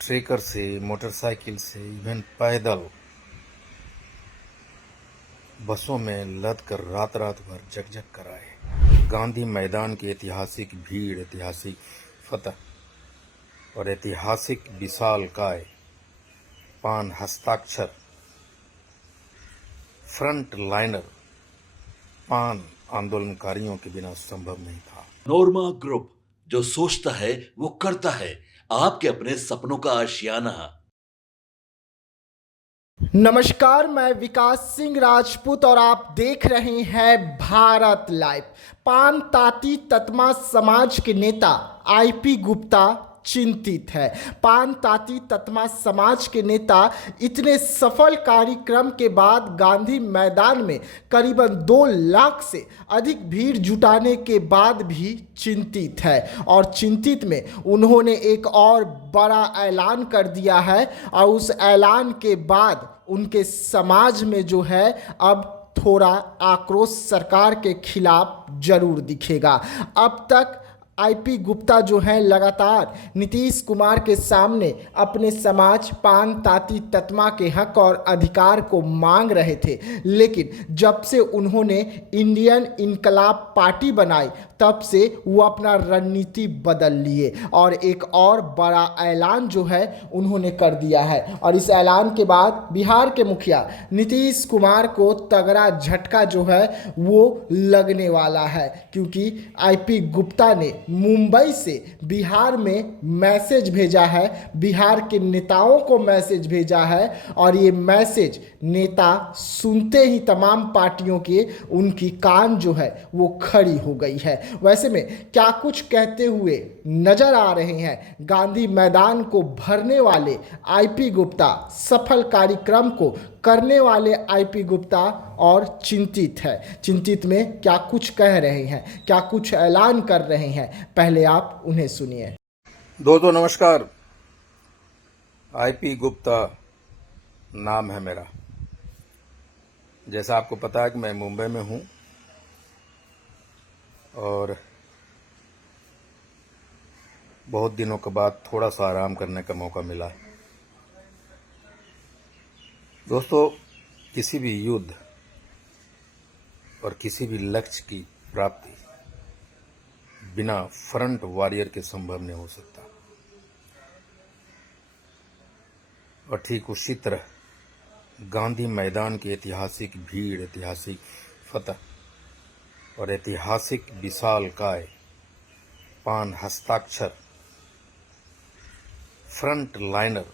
Trekker से, motorcycle से, even पैदल बसों में लद कर रात रात भर जग जग कर आए। गांधी मैदान की ऐतिहासिक भीड़, ऐतिहासिक फतह और ऐतिहासिक विशालकाय पान हस्ताक्षर फ्रंट लाइनर पान आंदोलनकारियों के बिना संभव नहीं था। नोरमा ग्रुप, जो सोचता है वो करता है। आपके अपने सपनों का आशियाना। नमस्कार, मैं विकास सिंह राजपूत और आप देख रहे हैं भारत लाइव। पान ताती ततमा समाज के नेता आईपी गुप्ता चिंतित है। पान ताती ततमा समाज के नेता इतने सफल कार्यक्रम के बाद गांधी मैदान में करीबन 2 लाख से अधिक भीड़ जुटाने के बाद भी चिंतित है और चिंतित में उन्होंने एक और बड़ा ऐलान कर दिया है और उस ऐलान के बाद उनके समाज में जो है अब थोड़ा आक्रोश सरकार के खिलाफ जरूर दिखेगा। अब तक आईपी गुप्ता जो है लगातार नीतीश कुमार के सामने अपने समाज पान ताती ततमा के हक और अधिकार को मांग रहे थे, लेकिन जब से उन्होंने इंडियन इनकलाब पार्टी बनाई तब से वो अपना रणनीति बदल लिए और एक और बड़ा ऐलान जो है उन्होंने कर दिया है। और इस ऐलान के बाद बिहार के मुखिया नीतीश कुमार को तगड़ा झटका जो है वो लगने वाला है, क्योंकि आईपी गुप्ता ने मुंबई से बिहार में मैसेज भेजा है, बिहार के नेताओं को मैसेज भेजा है और ये मैसेज नेता सुनते ही तमाम पार्टियों के उनकी कान जो है वो खड़ी हो गई है। वैसे में क्या कुछ कहते हुए नजर आ रहे हैं गांधी मैदान को भरने वाले आईपी गुप्ता, सफल कार्यक्रम को करने वाले आईपी गुप्ता और चिंतित है। चिंतित में क्या कुछ कह रहे हैं, क्या कुछ ऐलान कर रहे हैं, पहले आप उन्हें सुनिए। दोस्तों नमस्कार, आईपी गुप्ता नाम है मेरा। जैसा आपको पता है कि मैं मुंबई में हूं और बहुत दिनों के बाद थोड़ा सा आराम करने का मौका मिला। दोस्तों, किसी भी युद्ध और किसी भी लक्ष्य की प्राप्ति बिना फ्रंट वॉरियर के संभव नहीं हो सकता। और ठीक उसी तरह गांधी मैदान की ऐतिहासिक भीड़, ऐतिहासिक फतह और ऐतिहासिक विशालकाय पान हस्ताक्षर फ्रंट लाइनर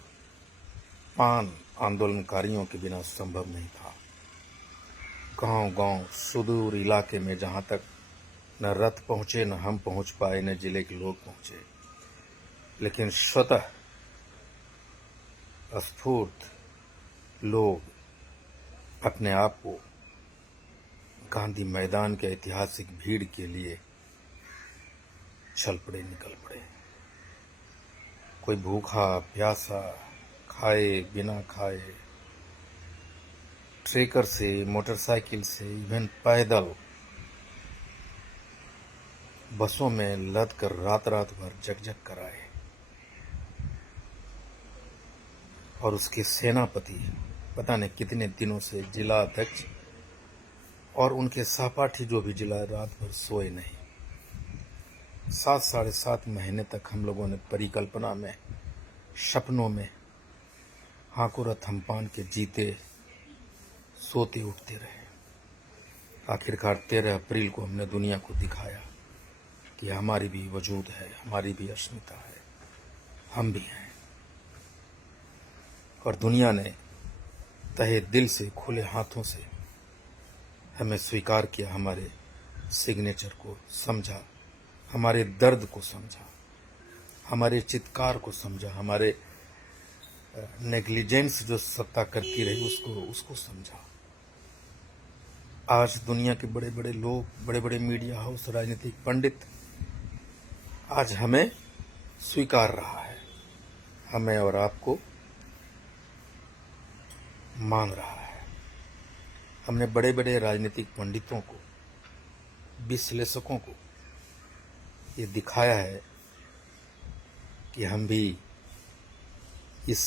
पान आंदोलनकारियों के बिना संभव नहीं था। गांव-गांव सुदूर इलाके में जहां तक न रथ पहुंचे, न हम पहुंच पाए, न जिले के लोग पहुंचे, लेकिन स्वतः स्फूर्त लोग अपने आप को गांधी मैदान के ऐतिहासिक भीड़ के लिए चल पड़े, निकल पड़े। कोई भूखा प्यासा, खाए बिना खाए, ट्रेकर से, मोटरसाइकिल से, इवन पैदल बसों में लद कर रात रात भर जग जग कर आए। और उसके सेनापति पता नहीं कितने दिनों से जिला अध्यक्ष और उनके सहपाठी जो भी जिला, रात भर सोए नहीं। 7 साढ़े 7 महीने तक हम लोगों ने परिकल्पना में, सपनों में हाकुर थम्पान के जीते सोते उठते रहे। आखिरकार 13 अप्रैल को हमने दुनिया को दिखाया कि हमारी भी वजूद है, हमारी भी अस्मिता है, हम भी हैं। और दुनिया ने तहे दिल से, खुले हाथों से हमें स्वीकार किया, हमारे सिग्नेचर को समझा, हमारे दर्द को समझा, हमारे चित्कार को समझा, हमारे नेग्लिजेंस जो सत्ता करती रही उसको समझा। आज दुनिया के बड़े बड़े लोग, बड़े बड़े मीडिया हाउस, राजनीतिक पंडित आज हमें स्वीकार रहा है, हमें और आपको मान रहा है। हमने बड़े बड़े राजनीतिक पंडितों को, विश्लेषकों को ये दिखाया है कि हम भी इस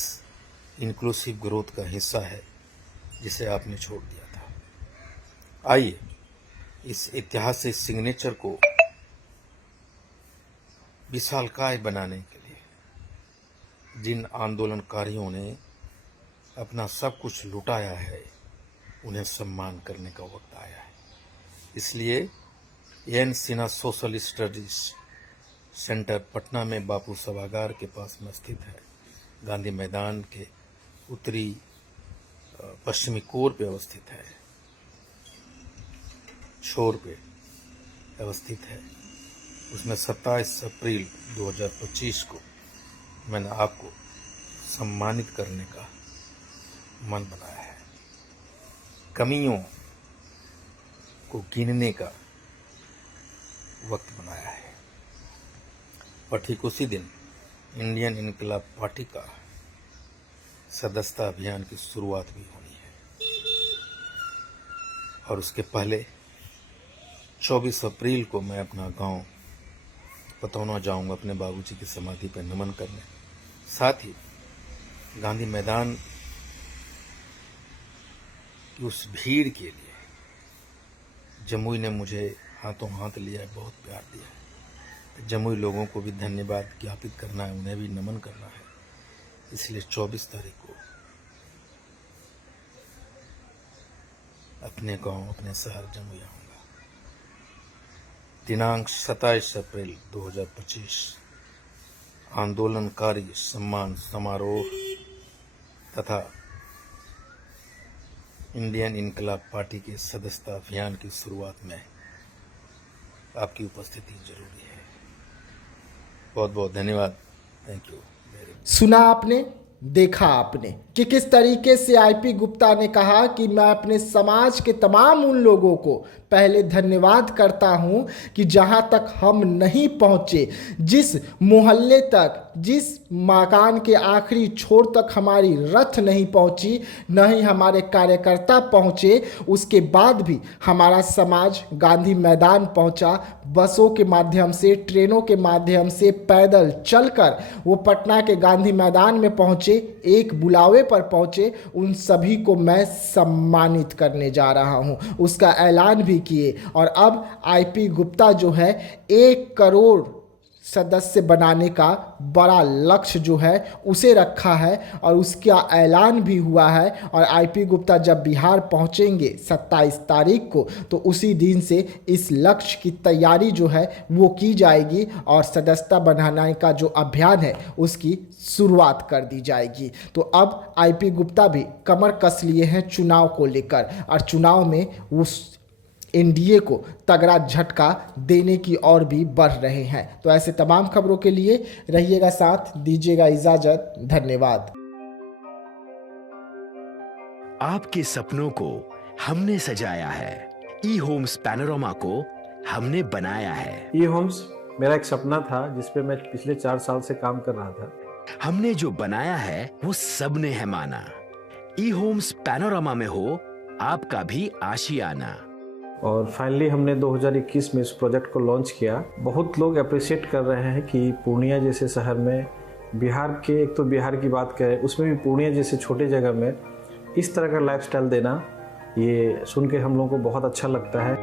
इंक्लूसिव ग्रोथ का हिस्सा है जिसे आपने छोड़ दिया था। आइए इस ऐतिहासिक सिग्नेचर को विशालकाय बनाने के लिए जिन आंदोलनकारियों ने अपना सब कुछ लुटाया है, उन्हें सम्मान करने का वक्त आया है। इसलिए N Sinha social studies centre Patna में बापू सभागार के पास में स्थित है। गांधी मैदान के उत्तरी पश्चिमी कोर पे अवस्थित है, छोर पे अवस्थित है। उसमें 27 अप्रैल 2025 को मैंने आपको सम्मानित करने का मन बनाया है। कमियों को गिनने का वक्त बनाया है। और ठीक उसी दिन इंडियन इनकलाब पार्टी का सदस्यता अभियान की शुरुआत भी होनी है। और उसके पहले 24 अप्रैल को मैं अपना गांव पतौना जाऊंगा अपने बाबूजी की समाधि पर नमन करने। साथ ही गांधी मैदान की उस भीड़ के लिए जमुई ने मुझे हाथों हाथ लिया है, बहुत प्यार दिया है। जमुई लोगों को भी धन्यवाद ज्ञापित करना है, उन्हें भी नमन करना है। इसलिए 24 तारीख को अपने गांव, अपने शहर जमुई आऊंगा। दिनांक 27 अप्रैल 2025 आंदोलनकारी सम्मान समारोह तथा इंडियन इनकलाब पार्टी के सदस्यता अभियान की शुरुआत में आपकी उपस्थिति जरूरी है। बहुत बहुत धन्यवाद। Thank you very much. सुना आपने, देखा आपने कि किस तरीके से आईपी गुप्ता ने कहा कि मैं अपने समाज के तमाम उन लोगों को पहले धन्यवाद करता हूं कि जहां तक हम नहीं पहुंचे, जिस मोहल्ले तक, जिस मकान के आखिरी छोर तक हमारी रथ नहीं पहुंची, न ही हमारे कार्यकर्ता पहुंचे, उसके बाद भी हमारा समाज गांधी मैदान पहुंचा। बसों के माध्यम से, ट्रेनों के माध्यम से, पैदल चलकर वो पटना के गांधी मैदान में पहुंचे, एक बुलावे पर पहुंचे। उन सभी को मैं सम्मानित करने जा रहा हूं, उसका ऐलान भी किए। और अब आईपी गुप्ता जो है 1 करोड़ सदस्य बनाने का बड़ा लक्ष्य जो है उसे रखा है और उसका ऐलान भी हुआ है। और आईपी गुप्ता जब बिहार पहुंचेंगे 27 तारीख को, तो उसी दिन से इस लक्ष्य की तैयारी जो है वो की जाएगी और सदस्यता बनाने का जो अभियान है उसकी शुरुआत कर दी जाएगी। तो अब आईपी गुप्ता भी कमर कस लिए हैं चुनाव को लेकर और चुनाव में उस एनडीए को तगड़ा झटका देने की ओर भी बढ़ रहे हैं। तो ऐसे तमाम खबरों के लिए रहिएगा साथ, दीजिएगा इजाजत। धन्यवाद। आपके सपनों को हमने सजाया है, ई होम्स पैनोरामा को हमने बनाया है। ई होम्स मेरा एक सपना था जिस पे मैं पिछले 4 साल से काम कर रहा था। हमने जो बनाया है वो सबने है माना। ई होम्स पैनोरामा में हो आपका भी आशियाना। और फाइनली हमने 2021 में इस प्रोजेक्ट को लॉन्च किया। बहुत लोग अप्रिशिएट कर रहे हैं कि पूर्णिया जैसे शहर में, बिहार के, एक तो बिहार की बात करें उसमें भी पूर्णिया जैसे छोटे जगह में इस तरह का लाइफस्टाइल देना, ये सुन के हम लोगों को बहुत अच्छा लगता है।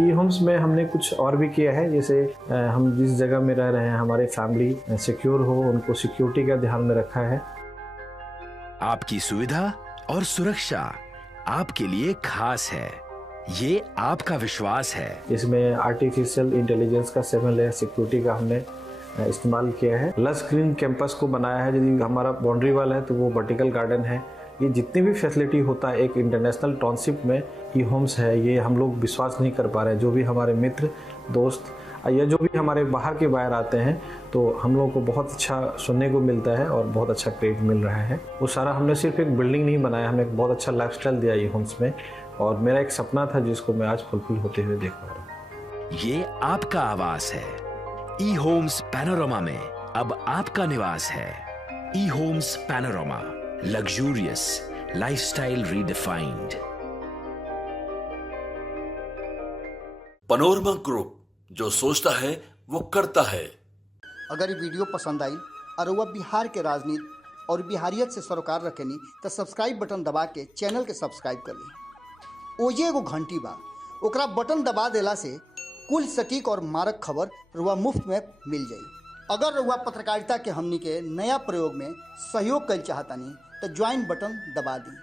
ई होम्स में हमने कुछ और भी किया है, जैसे हम जिस जगह में रह रहे हैं हमारे फैमिली सिक्योर हो, उनको सिक्योरिटी का ध्यान में रखा है। आपकी सुविधा और सुरक्षा आपके लिए खास है, ये आपका विश्वास है। इसमें आर्टिफिशियल इंटेलिजेंस का 7 लेयर सिक्योरिटी का हमने इस्तेमाल किया है। लस ग्रीन कैंपस को बनाया है। यदि हमारा बाउंड्री वाल है तो वो वर्टिकल गार्डन है। ये जितनी भी फैसिलिटी होता है एक इंटरनेशनल टाउनशिप में, ई होम्स है, ये हम लोग विश्वास नहीं कर पा रहे हैं। जो भी हमारे मित्र, दोस्त या जो भी हमारे बाहर के बाहर आते हैं, तो हम लोगों को बहुत अच्छा सुनने को मिलता है और बहुत अच्छा क्रेडिट मिल रहा है। वो सारा हमने सिर्फ एक बिल्डिंग नहीं बनाया, हमें एक बहुत अच्छा लाइफस्टाइल दिया ई होम्स में। और मेरा एक सपना था जिसको मैं आज फुलफिल होते हुए देख पा रहा हूँ। ये आपका आवास है। ई होम्स पैनोरामा में अब आपका निवास है। E Homes Panorama, luxurious lifestyle redefined. Panorama Group, जो सोचता है वो करता है। अगर ये वीडियो पसंद आई और वह बिहार के राजनीति और बिहारियत से सरोकार रखेनी तो सब्सक्राइब बटन दबा के चैनल के सब्सक्राइब कर ली। ओजे एगो घंटी बा, ओकरा बटन दबा देला से कुल सटीक और मारक खबर रुआ मुफ्त में मिल जाई। अगर रुआ पत्रकारिता के हमनी के नया प्रयोग में सहयोग कर चाहतानी तो ज्वाइन बटन दबा दी।